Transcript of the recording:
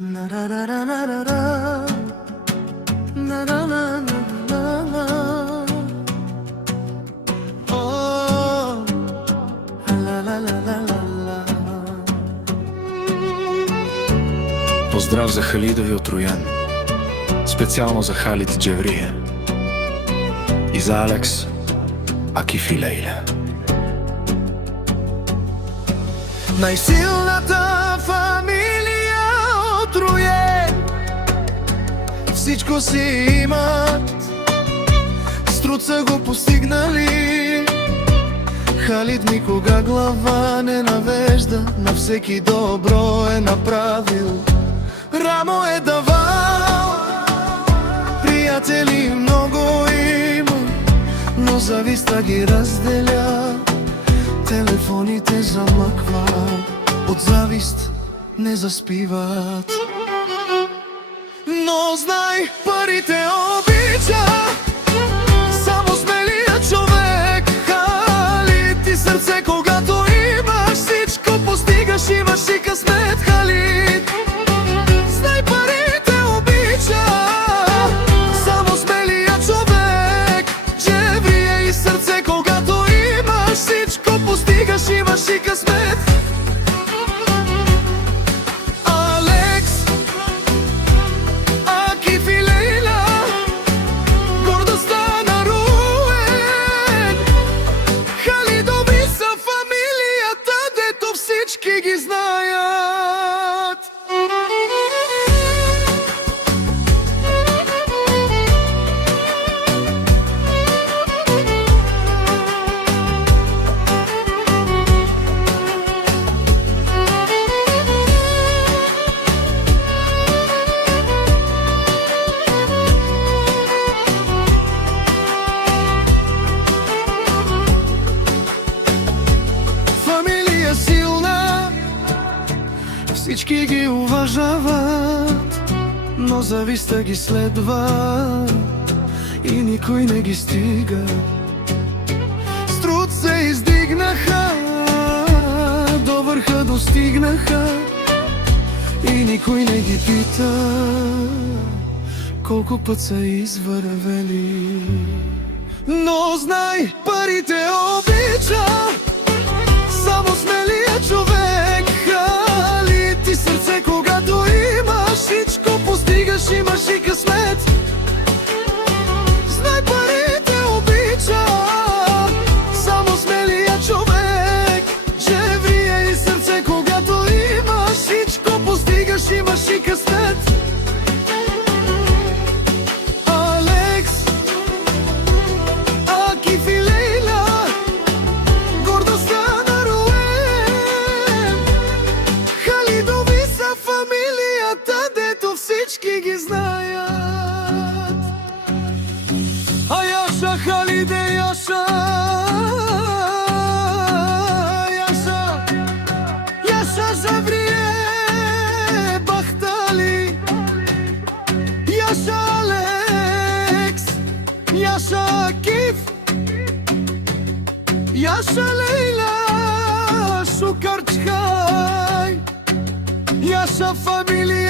Na na na na na na na. Na na na na na na. Oh, la la la la la la. Поздрав за Халидови от Руян, специално за Халид Джеврие и за Алекс, Акиф и Лейля. Най-силната фамилия от Руен, всичко си имат, с труд са го постигнали. Халид никога глава не навежда, на всеки добро е направил. Рамо е давал, приятели много има, но зависта ги разделя. Телефоните замъкват, от завист не заспиват. Но знай, парите обича само смелия човек. Халид и сърце, когато имаш, всичко постигаш, имаш и късмет. Халид, знай, парите обича само смелия човек. Джеврие и сърце, когато имаш, всичко постигаш, имаш и късмет. Алекс, Акиф и Лейла, гордостта на Руен. Халидови са фамилията, дето всички ги знаят. Фамилия силна, всички ги уважават, но зависта ги следва и никой не ги стига. С труд се издигнаха, до върха достигнаха и никой не ги пита колко път са извървели. Но знай, парите обича само смелия човек. Халид и сърце, когато имаш, всичко постигаш, имаш и късмет. Знай, парите обича само смелия човек. Джеврие и сърце, когато имаш, всичко постигаш, имаш и късмет. Алекс, Акиф и Лейла, гордостта на Руен. Халидови са фамилията, дето всички ги знаят. А Яша, Халиде, Яша, Яша, Яша, Джеврие, Бахтали, Яша, Алекс, Яша, Акиф, Яша, Лейла, Шукарчхай, Яша, фамилия